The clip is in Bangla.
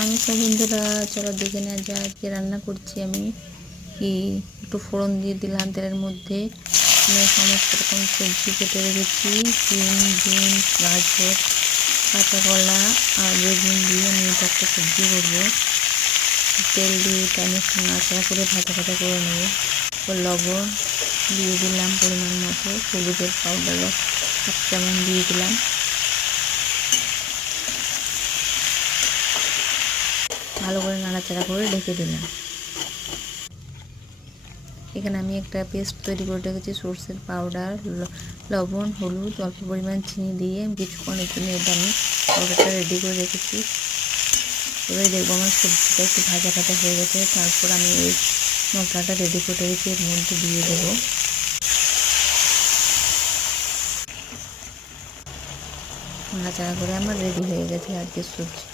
নমস্কার বন্ধুরা, চলো দেখে নেওয়া যাক আজকে রান্না করছি আমি। কি একটু ফোড়ন দিয়ে দিলাম তেলের মধ্যে। আমি সমস্ত রকম সবজি কেটে রেখেছি, বিনস, গাজর, কাঁচা কলা আর বেগুন দিয়ে আমি এটা একটা সবজি করবো। তেল দিয়ে এটা আমি একটু নাড়াচাড়া করে ভাজা ভাজা করে নেবো। লবণ দিয়ে দিলাম পরিমাণ মতো, হলুদের পাউডারও 1 চামচ দিয়ে দিলাম। ভালো করে নাড়াচাড়া করে ঢেকে দিলাম। এখানে আমি একটা পেস্ট তৈরি করে রেখেছি, সরষের পাউডার, লবণ, হলুদ, অল্প পরিমাণ চিনি দিয়ে কিছুক্ষণের জন্য এটা আমি পাউডারটা রেডি করে রেখেছি। এবারে দেখবো আমার সবজিটা একটু ভাজা ভাজা হয়ে গেছে, তারপর আমি এই মশলাটা রেডি করে রেখেছি এর মধ্যে দিয়ে দেবো। নাড়াচাড়া করে আমার রেডি হয়ে গেছে আজকের সবজি।